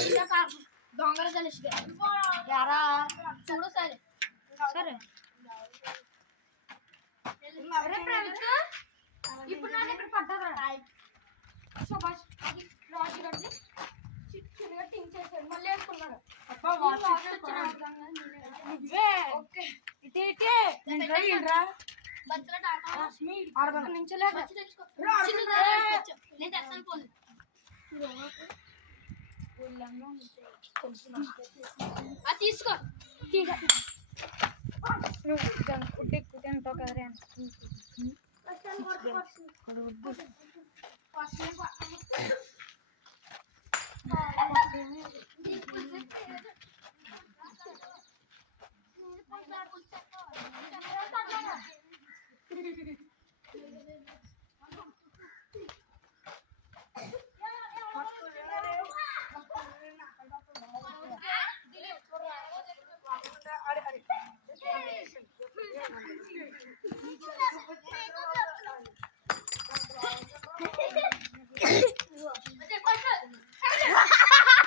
చాక డాంగర గలిసిగా యారా కొడుసాలి తెలుమ అరే ప్రావచ్చు ఇప్పుడు నా ఇక్కడ పడ్డదరా శభాష్ లాజి కొట్టి చి చెలే టింగ్ చేసెండి మళ్ళీ తీసుకొనరా అప్పా వాట్ వచ్చింది నిదివే ఓకే ఇటే ఇటే నిదైల్రా బచ్చల దాటారు ఆరు బండి కింద లేచి తీసుకో చిని తీసుకో లేద సంకో తీసుకో దాని ఫుడ్ ఎక్కువ తింటావు కదా